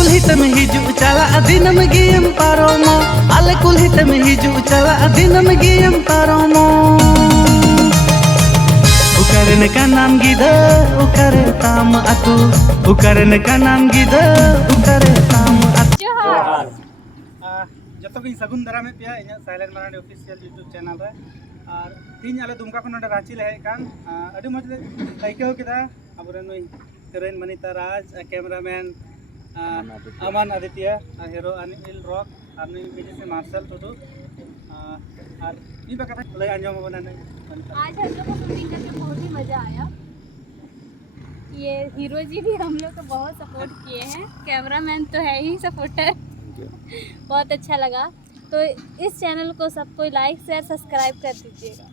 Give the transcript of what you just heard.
कुल्ही तम हिजू चला दिनम गियम पारोमो आले कुल्ही तम हिजू चला दिनम गियम पारोमो उकरन का नाम गिदा उकरे ताम अतु उकरन का नाम गिदा उकरे ताम अतु जतो भी सगुन दरा में पिया इन silent Marandi official YouTube channel रे और तीन आले दुमका खन रांची ले कान अडी मज ले आइको किदा अबरे नुई हिरोइन मनीता राज कैमरामैन अमन आदित्य हीरो अनिल रॉक और नुई बीजे से मार्शल टुडू और ई बा कथा ले अंजम बनाने आज हम लोग को शूटिंग करके बहुत ही मज़ा आया। ये हीरो जी भी हम लोग को बहुत सपोर्ट किए हैं, कैमरामैन तो है ही सपोर्टर। बहुत अच्छा लगा। तो इस चैनल को सबको लाइक शेयर सब्सक्राइब कर दीजिएगा।